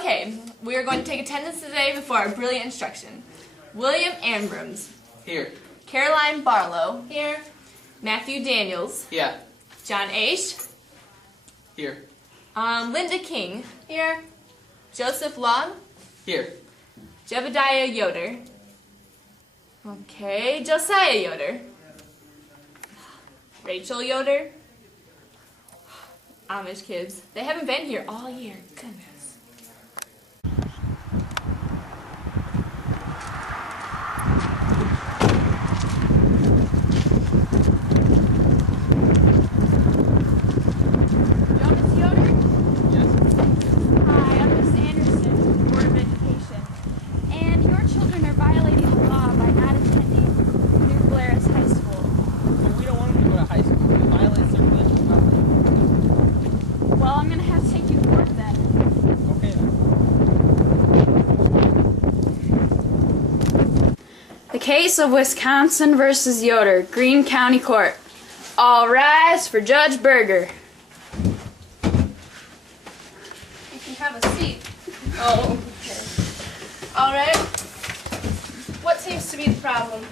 Okay, we are going to take attendance today before our brilliant instruction. William Ambrams. Here. Caroline Barlow. Here. Matthew Daniels. Yeah. John Aish. Here. Linda King. Here. Joseph Long. Here. Jebediah Yoder. Okay, Josiah Yoder. Rachel Yoder. Amish kids. They haven't been here all year. Goodness. Jonas Yoder? Yes. Hi, I'm Miss Anderson, Board of Education. And your children are violating the law by not attending New Glarus High School. Well, we don't want them to go to high school. It violates their religious property. Well, I'm going to have to take you to court then. Okay then. The case of Wisconsin versus Yoder, Greene County Court. All rise for Judge Berger. You can have a seat. Oh, okay. All right. What seems to be the problem?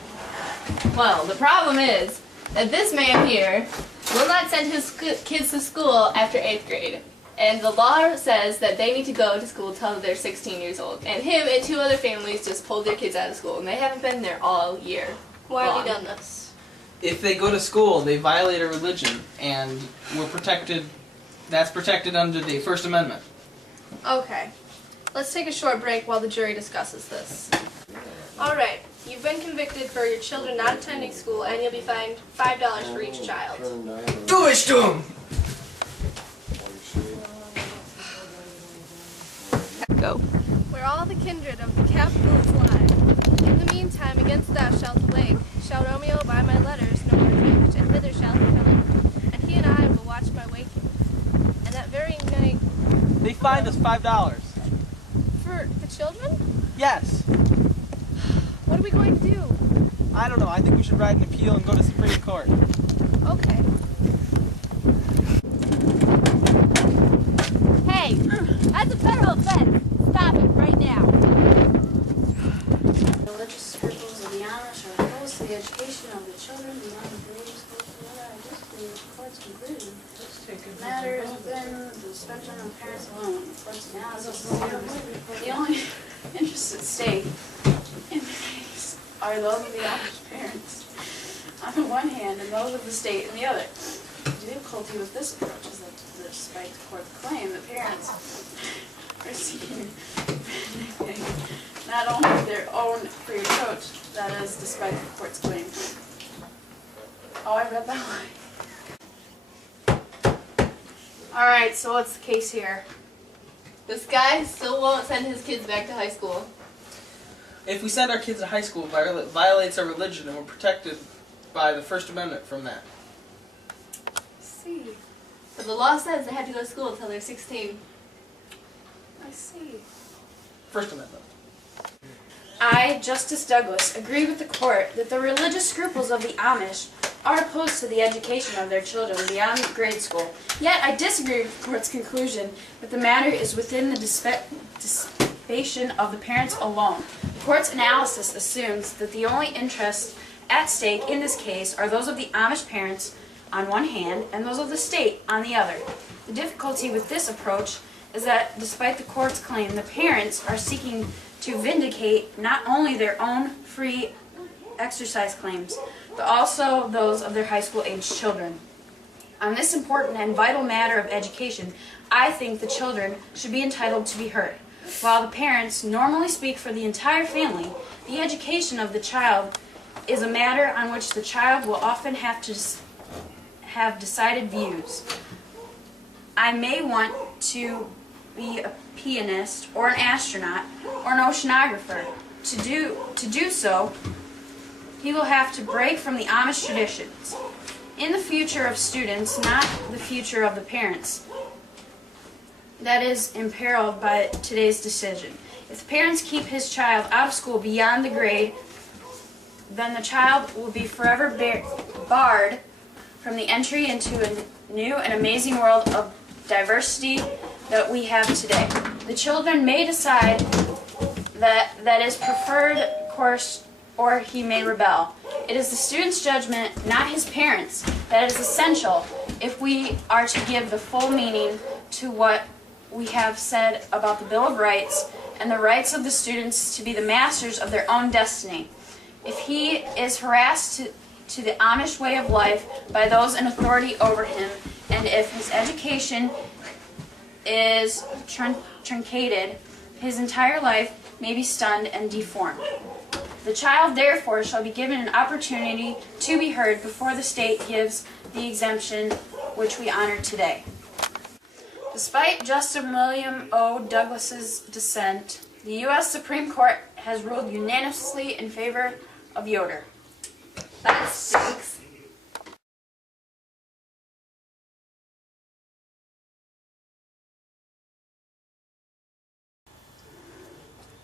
Well, the problem is that this man here will not send his kids to school after 8th grade. And the law says that they need to go to school till they're 16 years old. And him and 2 other families just pulled their kids out of school, and they haven't been there all year. Why have long. you done this? If they go to school, they violate a religion, and we're protected. That's protected under the First Amendment. Okay. Let's take a short break while the jury discusses this. Alright, you've been convicted for your children not attending school, and you'll be fined $5 for each child. Do it to him! Go. We're all the kindred of the capital fly. In the meantime, against thou shalt awake, shall Romeo by my letters no more teach, and thither shall he come. And he and I will watch my waking. And that very night... They fined us $5. For the children? Yes. What are we going to do? I don't know. I think we should write an appeal and go to Supreme Court. Okay. Hey, that's a federal offense. Stop it right now. The religious scruples of the Amish are opposed to the education of the children beyond the grade school. I just believe the court's conclusion. The matter is within the spectrum of parents alone. The court's analysis is the only interests at stake in the case are those of the Amish parents on the one hand and those of the state on the other. The difficulty with this approach is that despite the court's claim, the parents are seeking not only their own free approach, that is, despite the court's claim. Oh, I read that line. Alright, so what's the case here? This guy still won't send his kids back to high school. If we send our kids to high school, it violates our religion, and we're protected by the First Amendment from that. I see. But the law says they have to go to school until they're 16. I see. First Amendment. I, Justice Douglas, agree with the court that the religious scruples of the Amish are opposed to the education of their children beyond grade school. Yet I disagree with the court's conclusion that the matter is within the discretion of the parents alone. The court's analysis assumes that the only interests at stake in this case are those of the Amish parents on one hand and those of the state on the other. The difficulty with this approach is that despite the court's claim, the parents are seeking to vindicate not only their own free exercise claims, but also those of their high school aged children. On this important and vital matter of education, I think the children should be entitled to be heard. While the parents normally speak for the entire family, the education of the child is a matter on which the child will often have to have decided views. I may want to be a pianist or an astronaut or an oceanographer. To do so, he will have to break from the Amish traditions. In the future of students, not the future of the parents, that is imperiled by today's decision. If the parents keep his child out of school beyond the grade, then the child will be forever barred from the entry into a new and amazing world of diversity, that we have today. The children may decide that is preferred course, or he may rebel. It is the student's judgment, not his parents', that is essential if we are to give the full meaning to what we have said about the Bill of Rights and the rights of the students to be the masters of their own destiny. If he is harassed to the Amish way of life by those in authority over him, and if his education is truncated, his entire life may be stunned and deformed. The child, therefore, shall be given an opportunity to be heard before the state gives the exemption which we honor today. Despite Justice William O. Douglas's dissent, the U.S. Supreme Court has ruled unanimously in favor of Yoder. That stinks.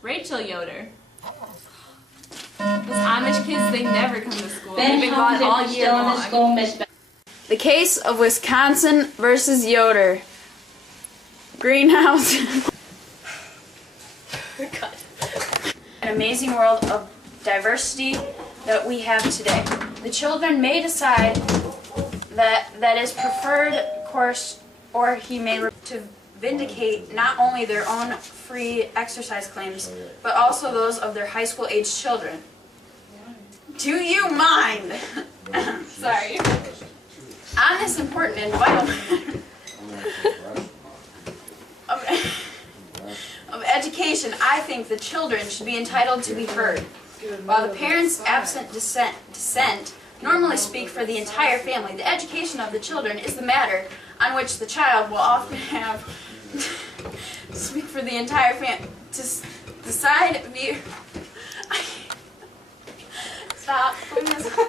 Rachel Yoder. Those Amish kids, they never come to school. They've been gone all year long. The case of Wisconsin versus Yoder. Greenhouse. An amazing world of diversity that we have today. The children may decide that is preferred course, or he may to vindicate not only their own free exercise claims, but also those of their high school age children. Do you mind? Sorry. On this important and vital matter of education, I think the children should be entitled to be heard. While the parents' absent dissent normally speak for the entire family, the education of the children is the matter on which the child will often have speak for the entire family to decide view. Stop.